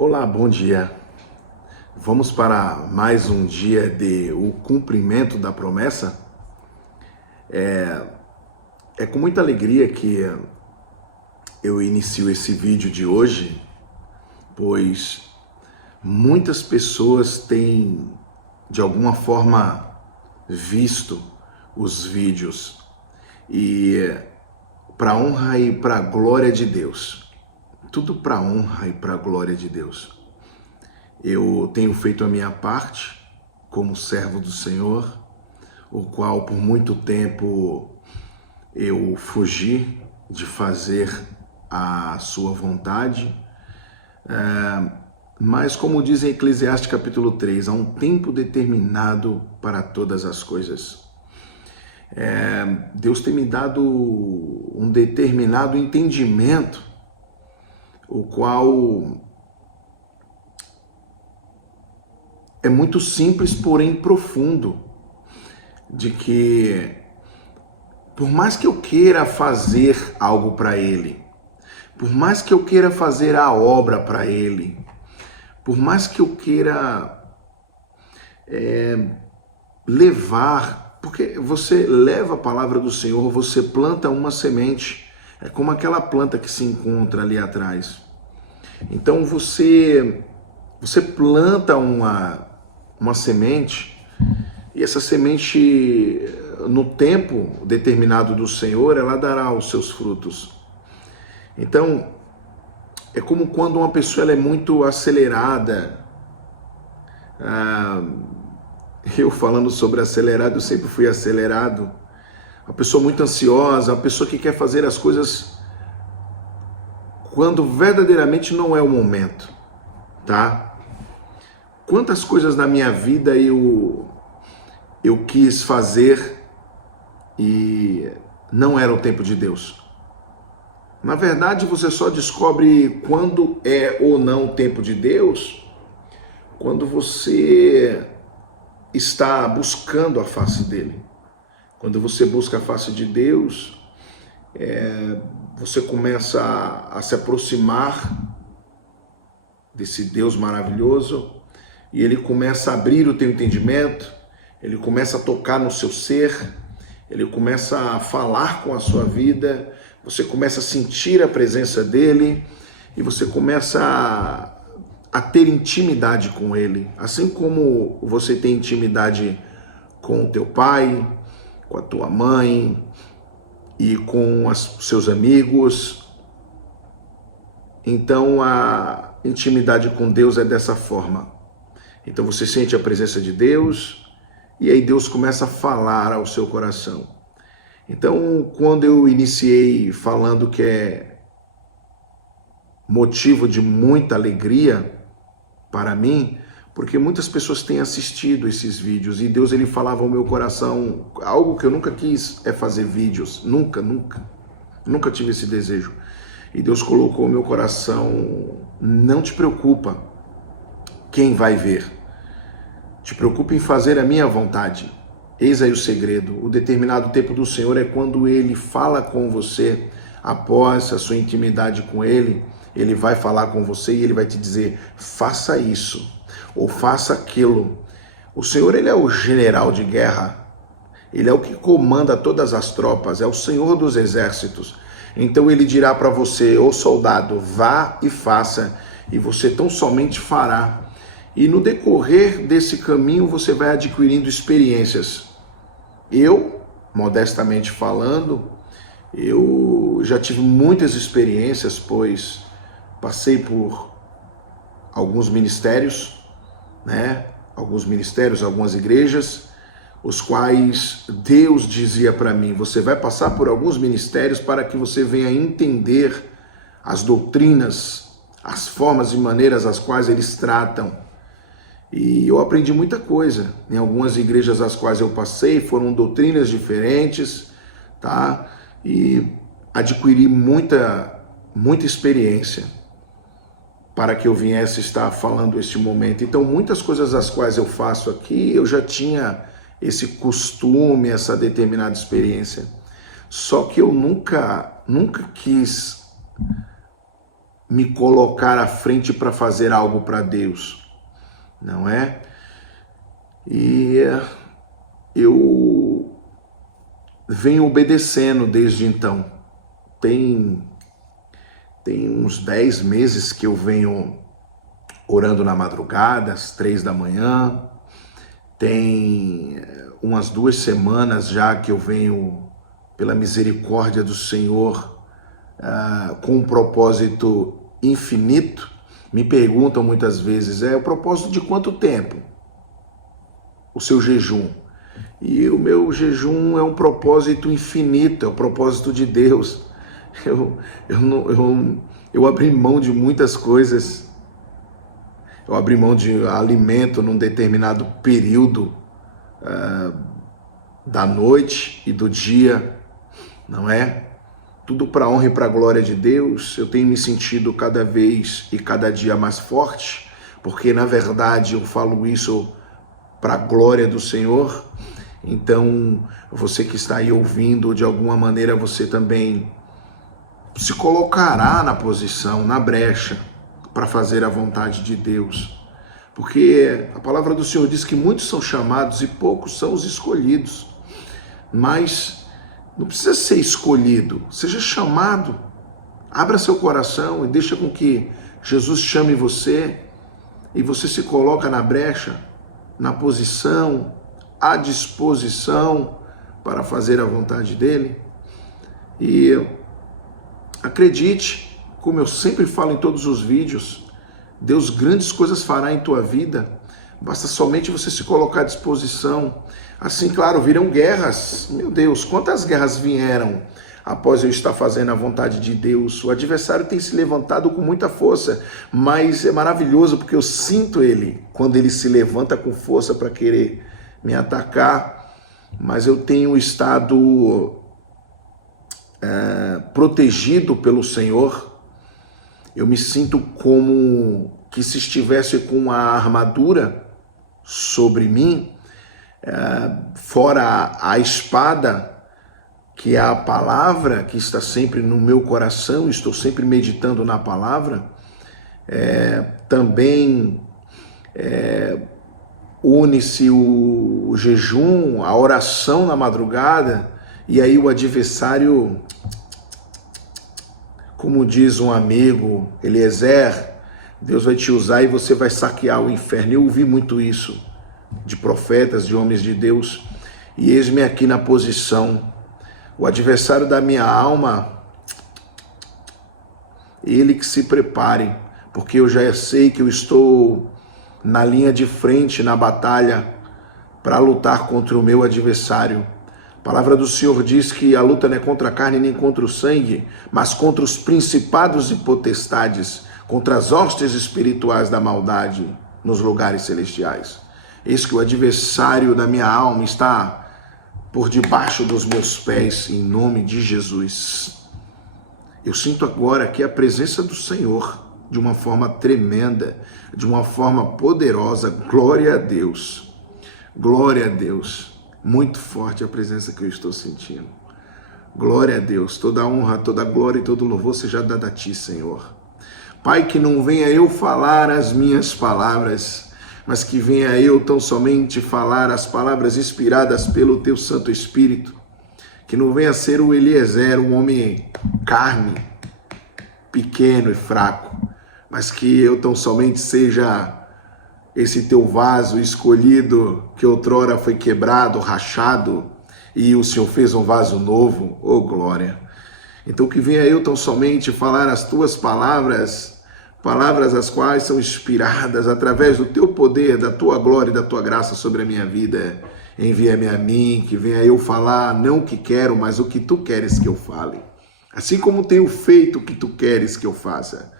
Olá, bom dia. Vamos para mais um dia de o cumprimento da promessa? É com muita alegria que eu inicio esse vídeo de hoje, pois muitas pessoas têm de alguma forma visto os vídeos e para honra e para glória de Deus. Tudo para honra e para glória de Deus. Eu tenho feito a minha parte como servo do Senhor, o qual por muito tempo eu fugi de fazer a sua vontade, mas como diz em Eclesiastes capítulo 3, há um tempo determinado para todas as coisas. Deus tem me dado um determinado entendimento, o qual é muito simples, porém profundo, de que por mais que eu queira fazer algo para Ele, por mais que eu queira fazer a obra para Ele, por mais que eu queira levar, porque você leva a palavra do Senhor, você planta uma semente, é como aquela planta que se encontra ali atrás. Então você planta uma semente, e essa semente, no tempo determinado do Senhor, ela dará os seus frutos. Então, é como quando uma pessoa ela é muito acelerada. Eu falando sobre acelerado, eu sempre fui acelerado. Uma pessoa muito ansiosa, uma pessoa que quer fazer as coisas quando verdadeiramente não é o momento, tá? Quantas coisas na minha vida eu quis fazer e não era o tempo de Deus. Na verdade, você só descobre quando é ou não o tempo de Deus quando você está buscando a face dele. Quando você busca a face de Deus, você começa a se aproximar desse Deus maravilhoso e ele começa a abrir o teu entendimento, ele começa a tocar no seu ser, ele começa a falar com a sua vida, você começa a sentir a presença dele e você começa a ter intimidade com ele. Assim como você tem intimidade com o teu pai, com a tua mãe e com os seus amigos. Então a intimidade com Deus é dessa forma. Então você sente a presença de Deus e aí Deus começa a falar ao seu coração. Então, quando eu iniciei falando que é motivo de muita alegria para mim, porque muitas pessoas têm assistido esses vídeos e Deus ele falava ao meu coração, algo que eu nunca quis é fazer vídeos, nunca tive esse desejo. E Deus colocou no meu coração, não te preocupa quem vai ver, te preocupa em fazer a minha vontade. Eis aí o segredo, o determinado tempo do Senhor é quando Ele fala com você, após a sua intimidade com Ele, Ele vai falar com você e Ele vai te dizer, faça isso, ou faça aquilo. O Senhor, Ele é o general de guerra, Ele é o que comanda todas as tropas, é o Senhor dos exércitos. Então Ele dirá para você, ô soldado, vá e faça, e você tão somente fará. E no decorrer desse caminho você vai adquirindo experiências. Eu, modestamente falando, eu já tive muitas experiências, pois passei por alguns ministérios, algumas igrejas, os quais Deus dizia para mim, você vai passar por alguns ministérios para que você venha entender as doutrinas, as formas e maneiras as quais eles tratam. E eu aprendi muita coisa. Em algumas igrejas as quais eu passei foram doutrinas diferentes, tá? E adquiri muita experiência para que eu viesse estar falando este momento. Então, muitas coisas as quais eu faço aqui, eu já tinha esse costume, essa determinada experiência. Só que eu nunca quis me colocar à frente para fazer algo para Deus, não é? E eu venho obedecendo desde então. Tem uns 10 meses que eu venho orando na madrugada, às 3 da manhã. Tem umas 2 semanas já que eu venho, pela misericórdia do Senhor, com um propósito infinito. Me perguntam muitas vezes, o propósito de quanto tempo? O seu jejum. E o meu jejum é um propósito infinito, é o propósito de Deus. Eu abri mão de muitas coisas. Eu abri mão de alimento num determinado período da noite e do dia, não é? Tudo para a honra e para a glória de Deus. Eu tenho me sentido cada vez e cada dia mais forte, porque na verdade eu falo isso para a glória do Senhor. Então, você que está aí ouvindo, de alguma maneira você também se colocará na posição, na brecha, para fazer a vontade de Deus. Porque a palavra do Senhor diz que muitos são chamados e poucos são os escolhidos. Mas não precisa ser escolhido, seja chamado. Abra seu coração e deixa com que Jesus chame você e você se coloca na brecha, na posição, à disposição para fazer a vontade dele. E acredite, como eu sempre falo em todos os vídeos, Deus grandes coisas fará em tua vida, basta somente você se colocar à disposição. Assim, claro, virão guerras. Meu Deus, quantas guerras vieram após eu estar fazendo a vontade de Deus? O adversário tem se levantado com muita força, mas é maravilhoso porque eu sinto ele quando ele se levanta com força para querer me atacar, mas eu tenho estado protegido pelo Senhor. Eu me sinto como que se estivesse com uma armadura sobre mim, fora a espada, que é a palavra que está sempre no meu coração, estou sempre meditando na palavra. Também une-se o jejum, a oração na madrugada, e aí o adversário, como diz um amigo, Eliezer, Deus vai te usar e você vai saquear o inferno. Eu ouvi muito isso de profetas, de homens de Deus, e eis-me aqui na posição. O adversário da minha alma, ele que se prepare, porque eu já sei que eu estou na linha de frente, na batalha, para lutar contra o meu adversário. A palavra do Senhor diz que a luta não é contra a carne nem contra o sangue, mas contra os principados e potestades, contra as hostes espirituais da maldade nos lugares celestiais. Eis que o adversário da minha alma está por debaixo dos meus pés, em nome de Jesus. Eu sinto agora aqui a presença do Senhor de uma forma tremenda, de uma forma poderosa. Glória a Deus. Glória a Deus. Muito forte a presença que eu estou sentindo. Glória a Deus. Toda honra, toda glória e todo louvor seja dado a Ti, Senhor. Pai, que não venha eu falar as minhas palavras, mas que venha eu tão somente falar as palavras inspiradas pelo Teu Santo Espírito. Que não venha ser o Eliezer, um homem carne, pequeno e fraco, mas que eu tão somente seja esse Teu vaso escolhido, que outrora foi quebrado, rachado, e o Senhor fez um vaso novo. Oh, glória! Então que venha eu tão somente falar as Tuas palavras, palavras as quais são inspiradas através do Teu poder, da Tua glória e da Tua graça sobre a minha vida. Envia-me a mim, que venha eu falar não o que quero, mas o que Tu queres que eu fale. Assim como tenho feito o que Tu queres que eu faça.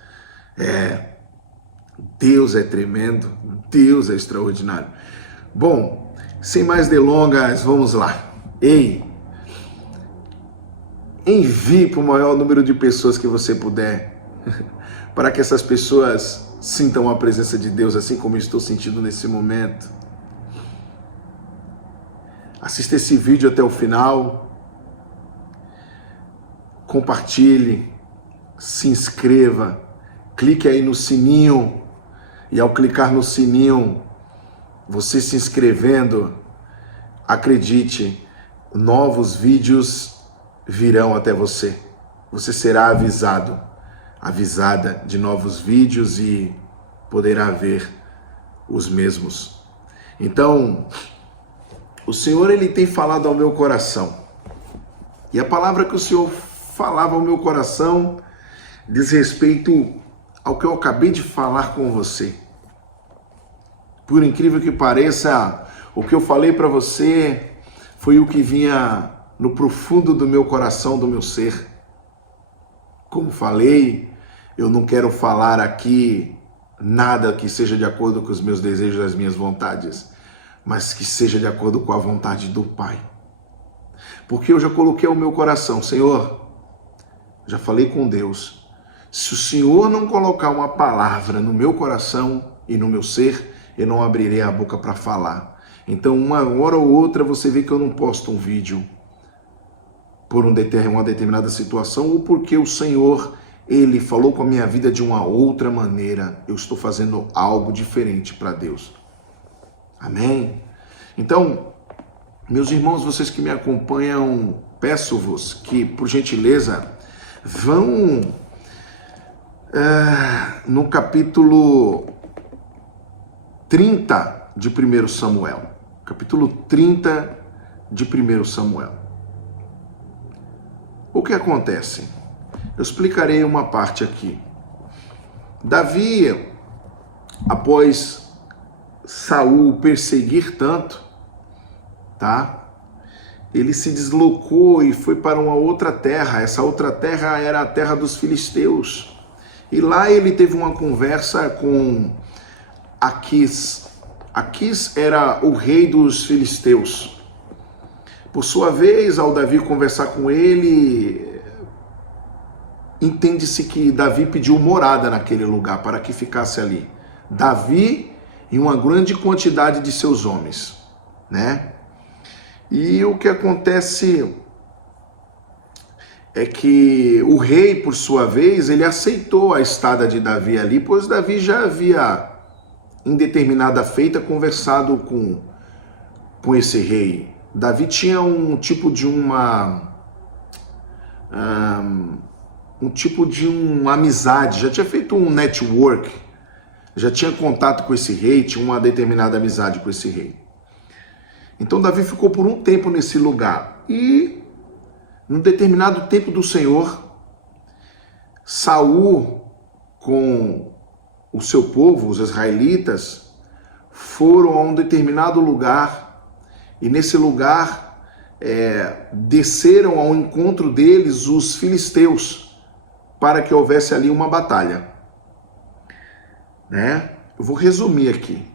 Deus é tremendo, Deus é extraordinário. Bom, sem mais delongas, vamos lá. Ei, envie para o maior número de pessoas que você puder, para que essas pessoas sintam a presença de Deus, assim como eu estou sentindo nesse momento. Assista esse vídeo até o final, compartilhe, se inscreva, clique aí no sininho, e ao clicar no sininho, você se inscrevendo, acredite, novos vídeos virão até você. Você será avisada de novos vídeos e poderá ver os mesmos. Então, o Senhor, Ele tem falado ao meu coração. E a palavra que o Senhor falava ao meu coração diz respeito ao que eu acabei de falar com você. Por incrível que pareça, o que eu falei para você foi o que vinha no profundo do meu coração, do meu ser. Como falei, eu não quero falar aqui nada que seja de acordo com os meus desejos, as minhas vontades, mas que seja de acordo com a vontade do Pai. Porque eu já coloquei ao meu coração, Senhor, já falei com Deus, se o Senhor não colocar uma palavra no meu coração e no meu ser, eu não abrirei a boca para falar. Então, uma hora ou outra, você vê que eu não posto um vídeo por uma determinada situação, ou porque o Senhor, Ele falou com a minha vida de uma outra maneira. Eu estou fazendo algo diferente para Deus. Amém? Então, meus irmãos, vocês que me acompanham, peço-vos que, por gentileza, vão no capítulo 30 de 1 Samuel. Capítulo 30 de 1 Samuel. O que acontece? Eu explicarei uma parte aqui. Davi, após Saul perseguir tanto, tá? Ele se deslocou e foi para uma outra terra. Essa outra terra era a terra dos filisteus. E lá ele teve uma conversa com Aquis. Aquis era o rei dos filisteus. Por sua vez, ao Davi conversar com ele, entende-se que Davi pediu morada naquele lugar para que ficasse ali. Davi e uma grande quantidade de seus homens, né? E o que acontece é que o rei, por sua vez, ele aceitou a estada de Davi ali, pois Davi já havia, em determinada feita, conversado com esse rei. Davi tinha um tipo de uma amizade, já tinha feito um network, já tinha contato com esse rei, tinha uma determinada amizade com esse rei. Então Davi ficou por um tempo nesse lugar. E, num determinado tempo do Senhor, Saul, com o seu povo, os israelitas, foram a um determinado lugar, e nesse lugar desceram ao encontro deles os filisteus, para que houvesse ali uma batalha. Né? Eu vou resumir aqui.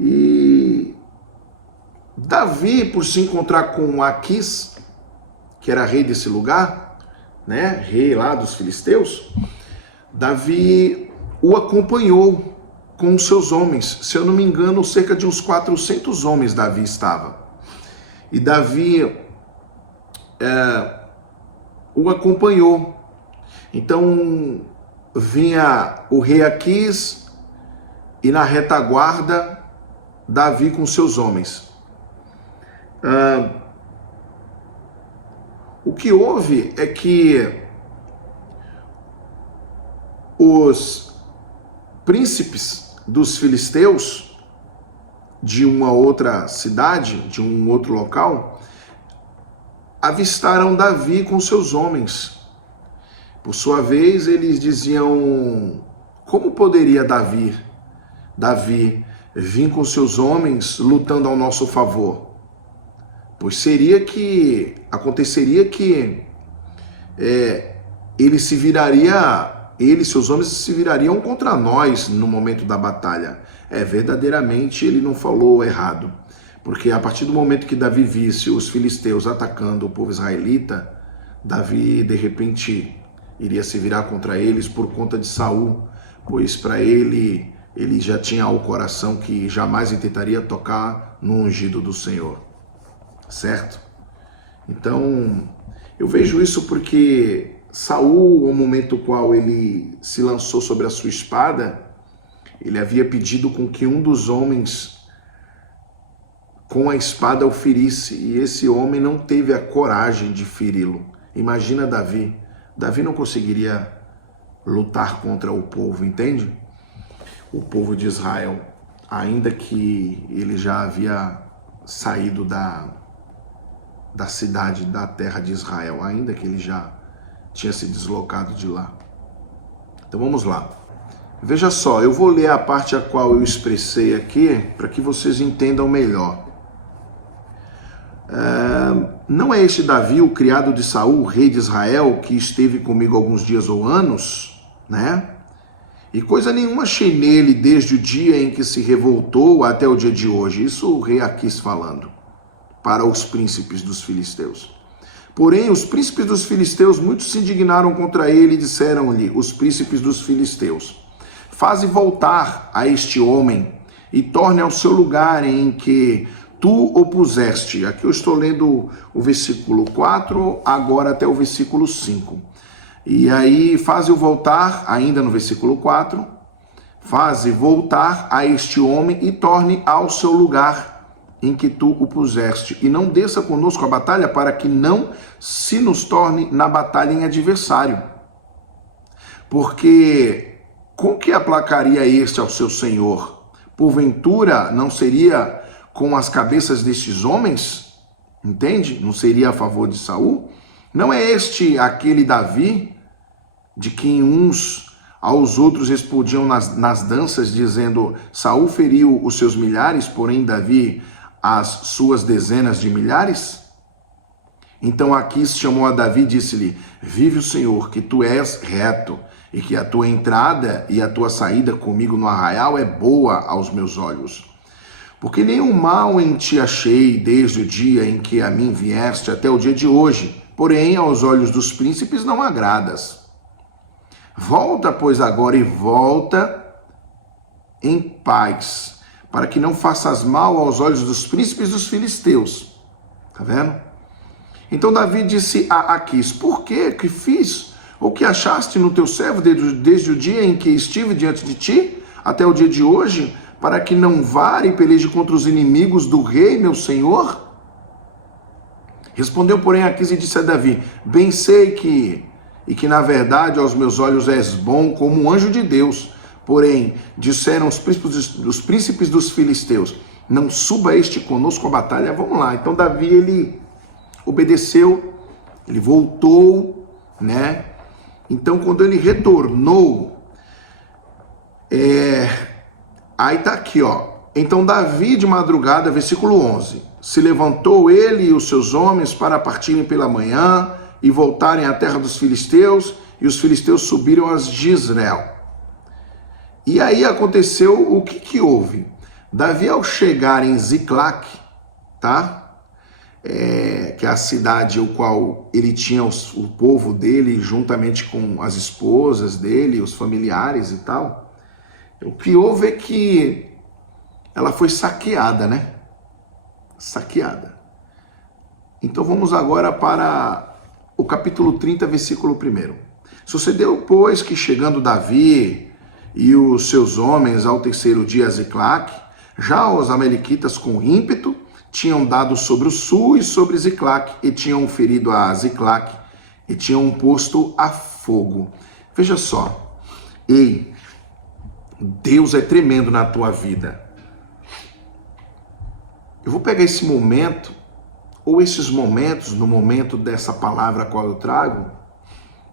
E Davi, por se encontrar com Aquis, que era rei desse lugar, né? Rei lá dos filisteus, Davi o acompanhou com os seus homens. Se eu não me engano, cerca de uns 400 homens Davi estava. E Davi o acompanhou. Então vinha o rei Aquis e na retaguarda Davi com seus homens. O que houve é que os príncipes dos filisteus de uma outra cidade, de um outro local, avistaram Davi com seus homens. Por sua vez, eles diziam: como poderia Davi vir com seus homens lutando ao nosso favor? Pois aconteceria que ele e seus homens se virariam contra nós no momento da batalha. Verdadeiramente ele não falou errado, porque a partir do momento que Davi visse os filisteus atacando o povo israelita, Davi de repente iria se virar contra eles por conta de Saul, pois para ele já tinha ao coração que jamais tentaria tocar no ungido do Senhor, certo? Então eu vejo isso porque Saul, ao momento qual ele se lançou sobre a sua espada, ele havia pedido com que um dos homens com a espada o ferisse, e esse homem não teve a coragem de feri-lo. Imagina Davi. Davi não conseguiria lutar contra o povo, entende? O povo de Israel, ainda que ele já havia saído da cidade, da terra de Israel, ainda que ele já tinha se deslocado de lá. Então vamos lá. Veja só, eu vou ler a parte a qual eu expressei aqui, para que vocês entendam melhor. Não é este Davi, o criado de Saul, rei de Israel, que esteve comigo alguns dias ou anos, né? E coisa nenhuma achei nele desde o dia em que se revoltou até o dia de hoje. Isso o rei Aquis falando para os príncipes dos filisteus. Porém, os príncipes dos filisteus muitos se indignaram contra ele e disseram-lhe, os príncipes dos filisteus, faze voltar a este homem e torne ao seu lugar em que tu o puseste. Aqui eu estou lendo o versículo 4, agora até o versículo 5. E aí, faze-o voltar, ainda no versículo 4, faze voltar a este homem e torne ao seu lugar em que tu o puseste. E não desça conosco a batalha, para que não se nos torne na batalha em adversário. Porque com que aplacaria este ao seu senhor? Porventura não seria com as cabeças destes homens? Entende? Não seria a favor de Saul? Não é este aquele Davi, de quem uns aos outros respondiam nas danças, dizendo, Saul feriu os seus milhares, porém Davi as suas dezenas de milhares? Então Aquis chamou a Davi e disse-lhe, vive o Senhor, que tu és reto, e que a tua entrada e a tua saída comigo no arraial é boa aos meus olhos. Porque nenhum mal em ti achei desde o dia em que a mim vieste até o dia de hoje, porém aos olhos dos príncipes não agradas. Volta, pois, agora e volta em paz, para que não faças mal aos olhos dos príncipes dos filisteus. Tá vendo? Então Davi disse a Aquis, por que fiz o que achaste no teu servo desde o dia em que estive diante de ti, até o dia de hoje, para que não vare e peleje contra os inimigos do rei, meu senhor? Respondeu, porém, Aquis e disse a Davi, bem sei que na verdade aos meus olhos és bom como um anjo de Deus. Porém, disseram os príncipes dos filisteus, não suba este conosco a batalha. Vamos lá. Então Davi, ele obedeceu, ele voltou, né? Então quando ele retornou, aí tá aqui, ó. Então Davi de madrugada, versículo 11, se levantou ele e os seus homens para partirem pela manhã e voltarem à terra dos filisteus, e os filisteus subiram a Jezreel. E aí aconteceu o que houve? Davi, ao chegar em Ziclac, tá? Que é a cidade o qual ele tinha o povo dele, juntamente com as esposas dele, os familiares e tal. O que houve é que ela foi saqueada, né? Saqueada. Então vamos agora para o capítulo 30, versículo 1. Sucedeu, pois, que chegando Davi e os seus homens ao terceiro dia a Ziclac, já os amalequitas com ímpeto tinham dado sobre o sul e sobre Ziclac, e tinham ferido a Ziclac, e tinham posto a fogo. Veja só, ei, Deus é tremendo na tua vida. Eu vou pegar esse momento, ou esses momentos, no momento dessa palavra a qual eu trago,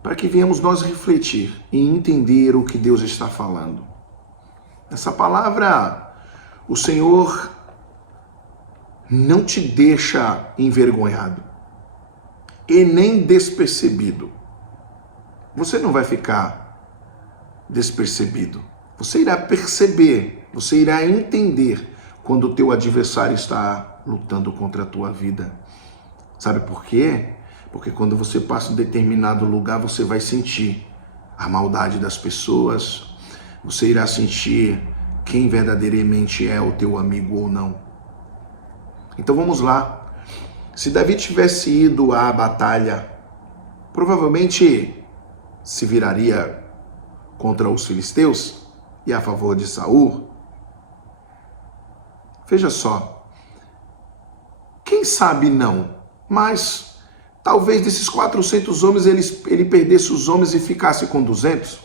para que venhamos nós refletir e entender o que Deus está falando. Essa palavra, o Senhor não te deixa envergonhado e nem despercebido. Você não vai ficar despercebido. Você irá perceber, você irá entender quando o teu adversário está lutando contra a tua vida. Sabe por quê? Porque quando você passa em determinado lugar, você vai sentir a maldade das pessoas, você irá sentir quem verdadeiramente é o teu amigo ou não. Então vamos lá. Se Davi tivesse ido à batalha, provavelmente se viraria contra os filisteus e a favor de Saul? Veja só, quem sabe não, mas talvez desses 400 homens ele perdesse os homens e ficasse com 200.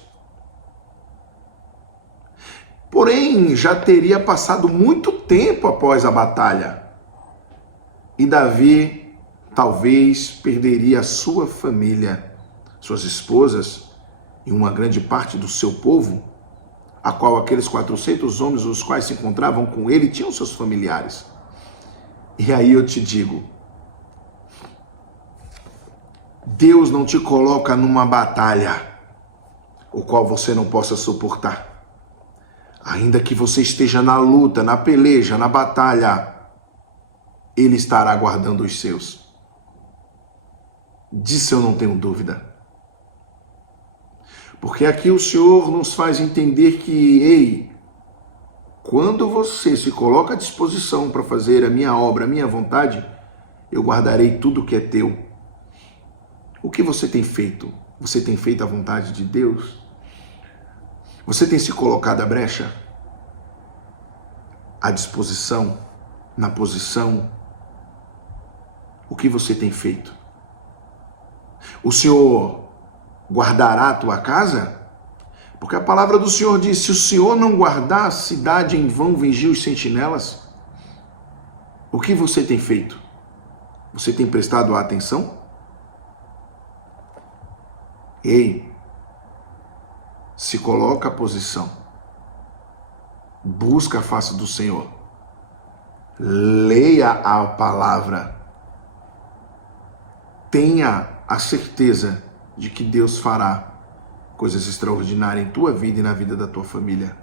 Porém, já teria passado muito tempo após a batalha. E Davi talvez perderia a sua família, suas esposas e uma grande parte do seu povo, a qual aqueles 400 homens, os quais se encontravam com ele, tinham seus familiares. E aí eu te digo, Deus não te coloca numa batalha o qual você não possa suportar. Ainda que você esteja na luta, na peleja, na batalha, Ele estará guardando os seus. Disso eu não tenho dúvida. Porque aqui o Senhor nos faz entender que, ei, quando você se coloca à disposição para fazer a minha obra, a minha vontade, eu guardarei tudo que é teu. O que você tem feito? Você tem feito a vontade de Deus? Você tem se colocado à brecha? À disposição? Na posição? O que você tem feito? O Senhor guardará a tua casa? Porque a palavra do Senhor diz, se o Senhor não guardar a cidade, em vão vigiam os sentinelas. O que você tem feito? Você tem prestado atenção? Ei, se coloca à posição. Busca a face do Senhor. Leia a palavra. Tenha a certeza de que Deus fará coisas extraordinárias em tua vida e na vida da tua família.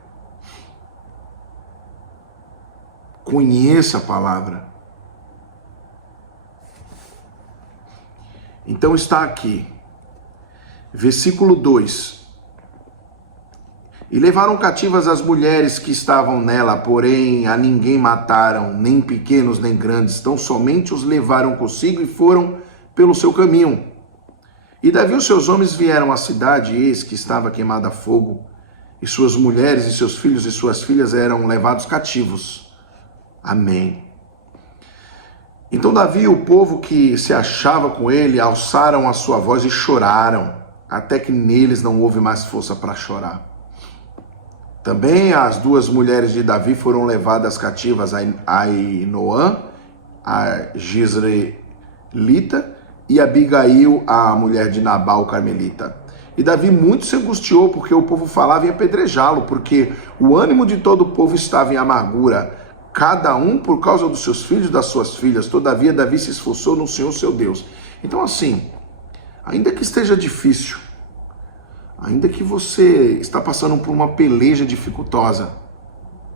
Conheça a palavra. Então está aqui, versículo 2. E levaram cativas as mulheres que estavam nela, porém a ninguém mataram, nem pequenos nem grandes, tão somente os levaram consigo e foram pelo seu caminho. E Davi e os seus homens vieram à cidade, e eis que estava queimada a fogo, e suas mulheres e seus filhos e suas filhas eram levados cativos. Amém. Então Davi e o povo que se achava com ele alçaram a sua voz e choraram, até que neles não houve mais força para chorar. Também as duas mulheres de Davi foram levadas cativas, a Ainoã, a Jezreelita, e Abigail, a mulher de Nabal, carmelita. E Davi muito se angustiou, porque o povo falava em apedrejá-lo, porque o ânimo de todo o povo estava em amargura, cada um por causa dos seus filhos e das suas filhas. Todavia, Davi se esforçou no Senhor seu Deus. Então, assim, ainda que esteja difícil, ainda que você está passando por uma peleja dificultosa,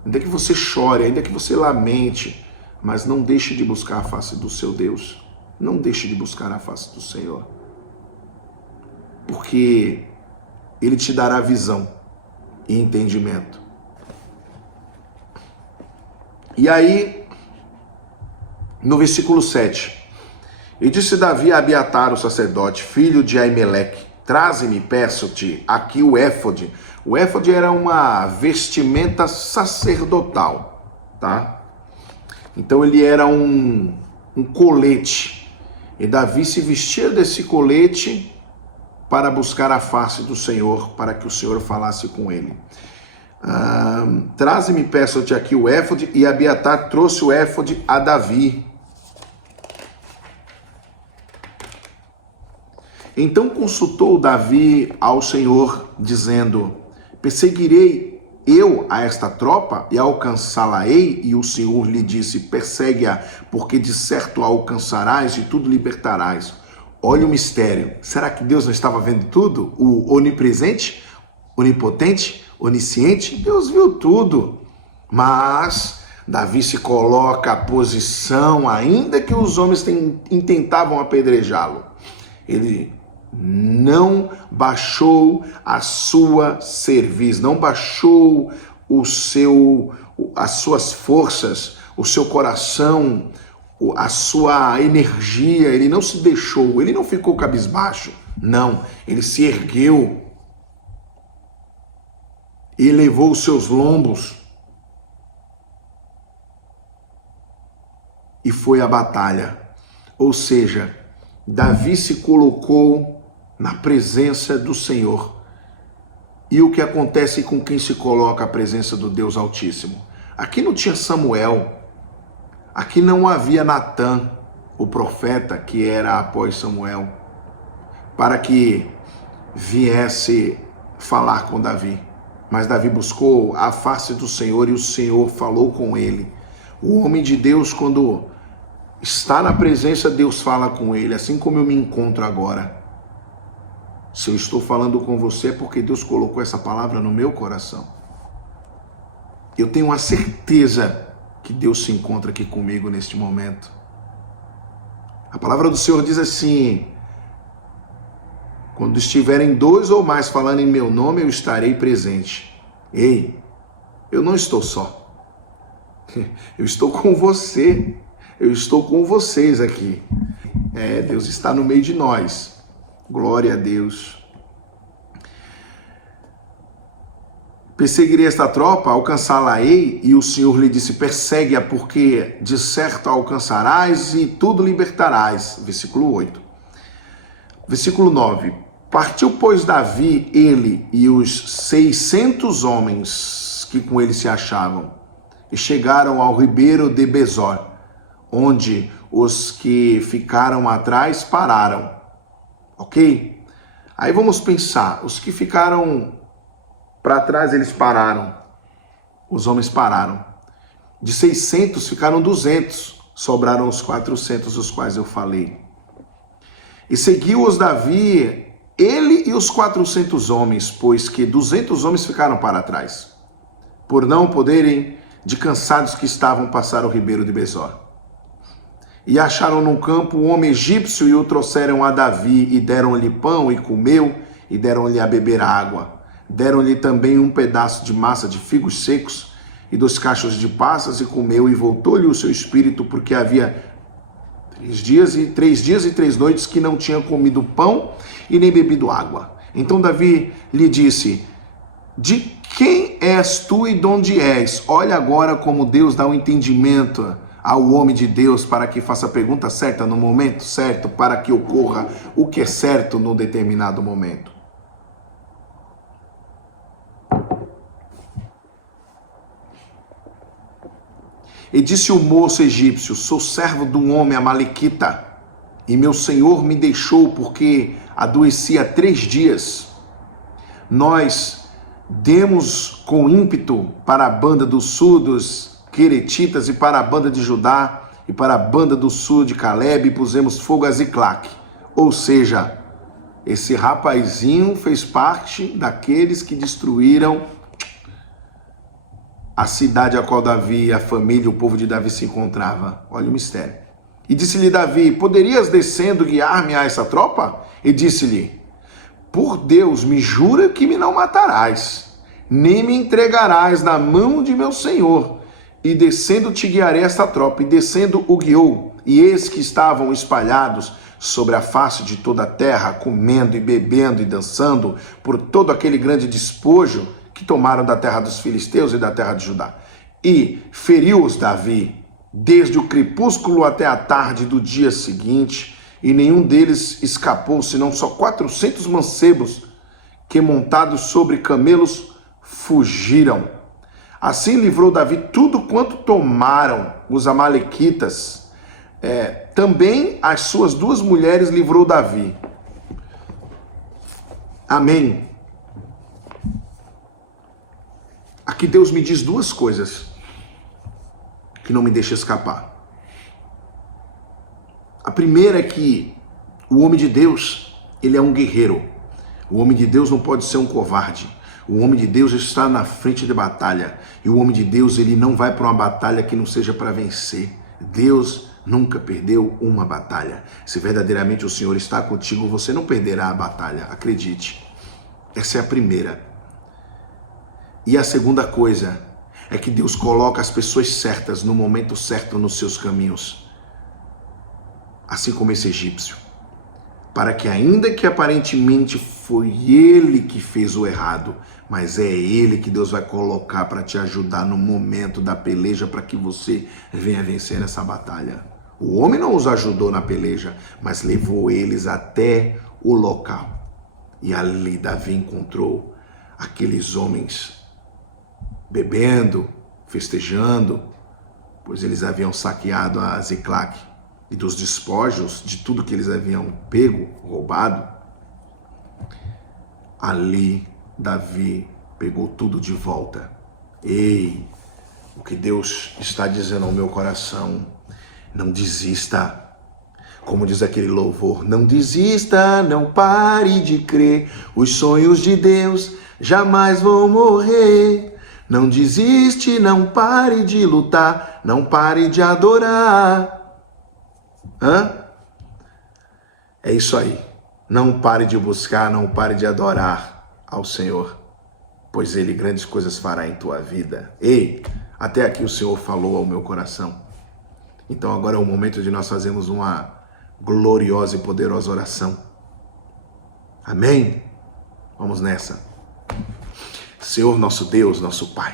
ainda que você chore, ainda que você lamente, mas não deixe de buscar a face do seu Deus. Não deixe de buscar a face do Senhor. Porque Ele te dará visão e entendimento. E aí, no versículo 7, e disse Davi a Abiatar, o sacerdote, filho de Aimeleque, traze-me, peço-te, aqui o éfode. O éfode era uma vestimenta sacerdotal, tá? Então ele era um colete. E Davi se vestia desse colete para buscar a face do Senhor, para que o Senhor falasse com ele. Traze-me, peço-te aqui o éfode, e Abiatar trouxe o éfode a Davi. Então consultou Davi ao Senhor, dizendo, perseguirei eu a esta tropa e alcançá-la-ei? E o Senhor lhe disse, persegue-a, porque de certo a alcançarás e tudo libertarás. Olha o mistério. Será que Deus não estava vendo tudo? O onipresente, onipotente, onisciente? Deus viu tudo. Mas Davi se coloca à posição, ainda que os homens intentavam apedrejá-lo. Ele não baixou a sua cerviz, não baixou as suas forças, o seu coração, a sua energia. Ele não se deixou, ele não ficou cabisbaixo. Não, ele se ergueu, elevou os seus lombos e foi à batalha. Ou seja, Davi se colocou na presença do Senhor. E o que acontece com quem se coloca à presença do Deus Altíssimo? Aqui não tinha Samuel, aqui não havia Natã, o profeta que era após Samuel, para que viesse falar com Davi. Mas Davi buscou a face do Senhor e o Senhor falou com ele. O homem de Deus, quando está na presença, Deus fala com ele, assim como eu me encontro agora. Se eu estou falando com você é porque Deus colocou essa palavra no meu coração. Eu tenho a certeza que Deus se encontra aqui comigo neste momento. A palavra do Senhor diz assim: quando estiverem 2 ou mais falando em meu nome, eu estarei presente. Ei, eu não estou só. Eu estou com você. Eu estou com vocês aqui. Deus está no meio de nós. Glória a Deus. Perseguirei esta tropa, alcançá-la-ei, e o Senhor lhe disse: persegue-a, porque de certo a alcançarás e tudo libertarás. Versículo 8. Versículo 9. Partiu, pois, Davi, ele e os 600 homens que com ele se achavam, e chegaram ao ribeiro de Besor, onde os que ficaram atrás pararam. Ok? Aí vamos pensar, os que ficaram para trás, eles pararam. Os homens pararam. De 600 ficaram 200, sobraram os 400, os quais eu falei. E seguiu-os Davi, ele e os 400 homens, pois que 200 homens ficaram para trás, por não poderem, de cansados que estavam, passar o ribeiro de Besor. E acharam no campo um homem egípcio e o trouxeram a Davi, e deram-lhe pão e comeu, e deram-lhe a beber água. Deram-lhe também um pedaço de massa de figos secos e 2 cachos de passas, e comeu, e voltou-lhe o seu espírito, porque havia 3 dias e 3 noites que não tinha comido pão e nem bebido água. Então Davi lhe disse: de quem és tu e de onde és? Olha agora como Deus dá um entendimento ao homem de Deus para que faça a pergunta certa no momento certo, para que ocorra o que é certo num determinado momento. E disse o moço egípcio: sou servo de um homem amalequita, e meu senhor me deixou porque adoeci há 3 dias. Nós demos com ímpeto para a banda do sul dos Queretitas e para a banda de Judá e para a banda do sul de Caleb, e pusemos fogo a Ziclac. Ou seja, esse rapazinho fez parte daqueles que destruíram a cidade a qual Davi, a família, o povo de Davi se encontrava. Olha o mistério. E disse-lhe Davi: poderias descendo guiar-me a essa tropa? E disse-lhe: por Deus, me jura que me não matarás, nem me entregarás na mão de meu senhor. E descendo te guiarei esta tropa. E descendo o guiou, e eis que estavam espalhados sobre a face de toda a terra, comendo e bebendo e dançando por todo aquele grande despojo que tomaram da terra dos filisteus e da terra de Judá. E feriu-os Davi desde o crepúsculo até a tarde do dia seguinte, e nenhum deles escapou, senão só 400 mancebos, que montados sobre camelos fugiram. Assim livrou Davi tudo quanto tomaram os amalequitas. Também as suas 2 mulheres livrou Davi. Amém. Aqui Deus me diz 2 coisas que não me deixa escapar. A primeira é que o homem de Deus, ele é um guerreiro. O homem de Deus não pode ser um covarde. O homem de Deus está na frente de batalha. E o homem de Deus, ele não vai para uma batalha que não seja para vencer. Deus nunca perdeu uma batalha. Se verdadeiramente o Senhor está contigo, você não perderá a batalha. Acredite. Essa é a primeira. E a segunda coisa é que Deus coloca as pessoas certas no momento certo nos seus caminhos. Assim como esse egípcio. para que ainda que aparentemente foi ele que fez o errado, mas é ele que Deus vai colocar para te ajudar no momento da peleja para que você venha vencer essa batalha. O homem não os ajudou na peleja, mas levou eles até o local. E ali Davi encontrou aqueles homens bebendo, festejando, pois eles haviam saqueado a Ziclague, e dos despojos de tudo que eles haviam pego, roubado, ali Davi pegou tudo de volta. Ei, o que Deus está dizendo ao meu coração: não desista. Como diz aquele louvor, não desista, não pare de crer, os sonhos de Deus jamais vão morrer. Não desiste, não pare de lutar, não pare de adorar. É isso aí. Não pare de buscar, não pare de adorar ao Senhor, pois Ele grandes coisas fará em tua vida. Ei, até aqui o Senhor falou ao meu coração. Então agora é o momento de nós fazermos uma gloriosa e poderosa oração. Amém? Vamos nessa. Senhor nosso Deus, nosso Pai.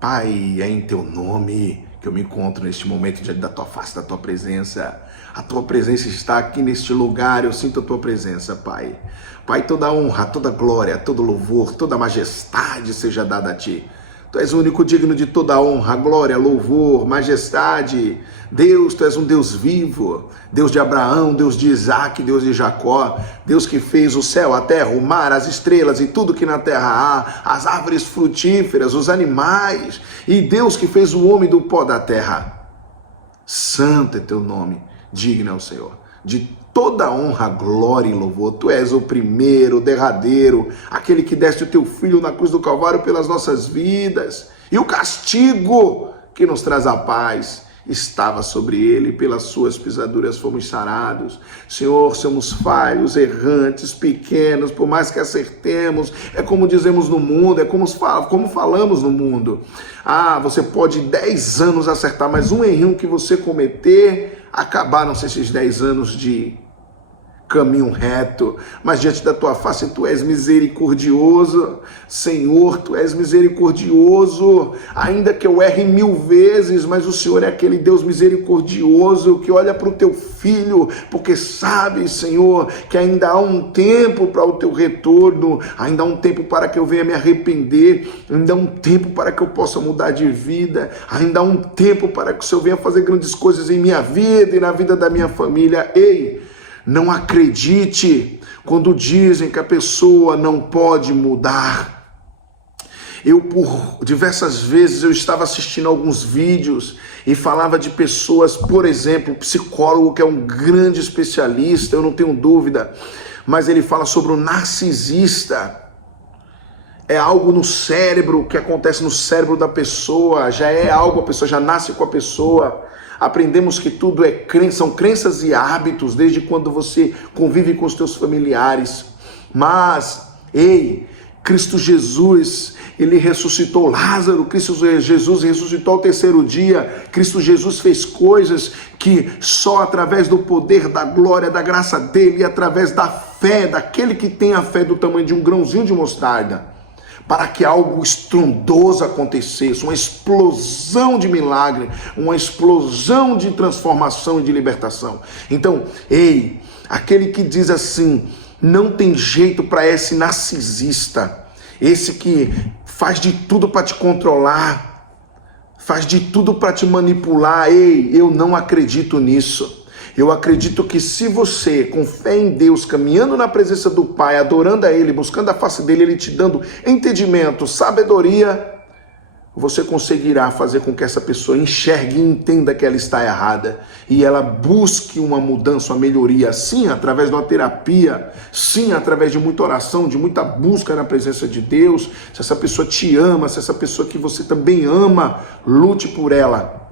Pai, é em Teu nome que eu me encontro neste momento diante da Tua face, da Tua presença. A Tua presença está aqui neste lugar, eu sinto a Tua presença, Pai. Pai, toda honra, toda glória, todo louvor, toda majestade seja dada a Ti. Tu és o único digno de toda honra, glória, louvor, majestade. Deus, Tu és um Deus vivo, Deus de Abraão, Deus de Isaac, Deus de Jacó, Deus que fez o céu, a terra, o mar, as estrelas e tudo que na terra há, as árvores frutíferas, os animais, e Deus que fez o homem do pó da terra. Santo é Teu nome, digno é o Senhor de toda honra, glória e louvor. Tu és o primeiro, o derradeiro, aquele que deste o Teu Filho na cruz do Calvário pelas nossas vidas, e o castigo que nos traz a paz estava sobre ele, pelas suas pisaduras fomos sarados. Senhor, somos falhos, errantes, pequenos, por mais que acertemos, é como dizemos no mundo, é como falamos no mundo. Você pode 10 anos acertar, mas um errinho que você cometer, acabaram-se esses 10 anos de caminho reto, mas diante da Tua face Tu és misericordioso, Senhor, Tu és misericordioso, ainda que eu erre 1000 vezes, mas o Senhor é aquele Deus misericordioso que olha para o Teu Filho, porque sabe, Senhor, que ainda há um tempo para o Teu retorno, ainda há um tempo para que eu venha me arrepender, ainda há um tempo para que eu possa mudar de vida, ainda há um tempo para que o Senhor venha fazer grandes coisas em minha vida e na vida da minha família. Ei, não acredite quando dizem que a pessoa não pode mudar. Por diversas vezes eu estava assistindo alguns vídeos e falava de pessoas, por exemplo, o psicólogo, que é um grande especialista, eu não tenho dúvida, mas ele fala sobre o narcisista. É algo no cérebro, que acontece no cérebro da pessoa, já é algo, a pessoa já nasce com a pessoa. Aprendemos que tudo é crença, são crenças e hábitos desde quando você convive com os teus familiares. Mas, ei, Cristo Jesus, Ele ressuscitou Lázaro, Cristo Jesus ressuscitou ao 3º dia, Cristo Jesus fez coisas que só através do poder, da glória, da graça dEle e através da fé, daquele que tem a fé do tamanho de um grãozinho de mostarda, para que algo estrondoso acontecesse, uma explosão de milagre, uma explosão de transformação e de libertação. Então, ei, aquele que diz assim, não tem jeito para esse narcisista, esse que faz de tudo para te controlar, faz de tudo para te manipular. Ei, eu não acredito nisso. Eu acredito que se você, com fé em Deus, caminhando na presença do Pai, adorando a Ele, buscando a face dEle, Ele te dando entendimento, sabedoria, você conseguirá fazer com que essa pessoa enxergue e entenda que ela está errada e ela busque uma mudança, uma melhoria, sim, através de uma terapia, sim, através de muita oração, de muita busca na presença de Deus. Se essa pessoa te ama, se essa pessoa que você também ama, lute por ela.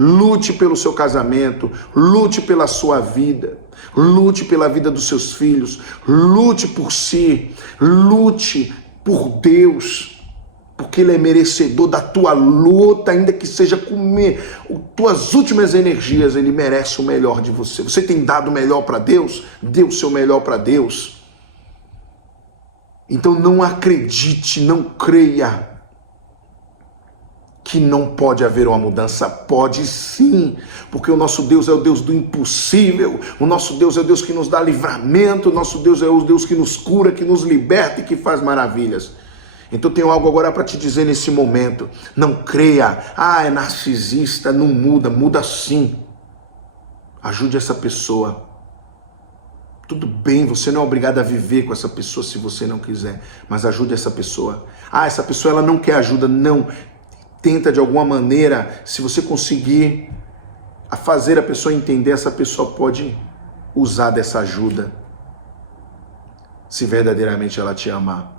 Lute pelo seu casamento, lute pela sua vida, lute pela vida dos seus filhos, lute por si, lute por Deus. porque Ele é merecedor da tua luta, ainda que seja comer tuas últimas energias. Ele merece o melhor de você. Você tem dado o melhor para Deus? Dê o seu melhor para Deus. Então não acredite, não creia que não pode haver uma mudança. Pode sim, porque o nosso Deus é o Deus do impossível, o nosso Deus é o Deus que nos dá livramento, o nosso Deus é o Deus que nos cura, que nos liberta e que faz maravilhas. Então tenho algo agora para te dizer nesse momento. Não creia, é narcisista, não muda, muda sim. Ajude essa pessoa. Tudo bem, você não é obrigado a viver com essa pessoa se você não quiser, mas ajude essa pessoa. Essa pessoa ela não quer ajuda, não. Tenta de alguma maneira, se você conseguir fazer a pessoa entender, essa pessoa pode usar dessa ajuda, se verdadeiramente ela te amar.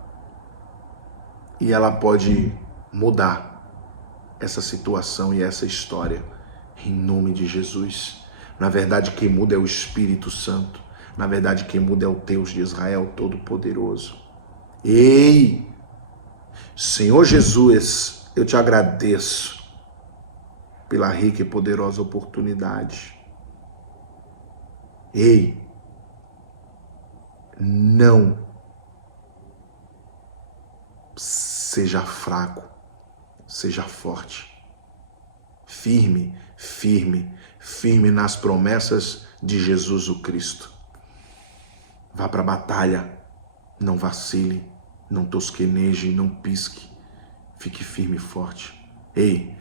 E ela pode mudar essa situação e essa história, em nome de Jesus. Na verdade, quem muda é o Espírito Santo. Na verdade, quem muda é o Deus de Israel Todo-Poderoso. Ei, Senhor Jesus, eu te agradeço pela rica e poderosa oportunidade. Ei, não seja fraco, seja forte. Firme, firme, firme nas promessas de Jesus o Cristo. Vá para a batalha, não vacile, não tosqueneje, não pisque. Fique firme e forte. Ei,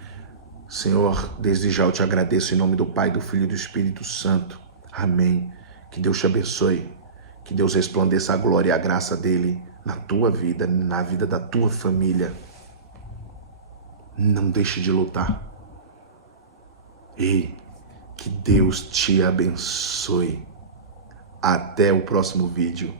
Senhor, desde já eu te agradeço em nome do Pai, do Filho e do Espírito Santo. Amém. Que Deus te abençoe. Que Deus resplandeça a glória e a graça dele na tua vida, na vida da tua família. Não deixe de lutar. Ei, que Deus te abençoe. Até o próximo vídeo.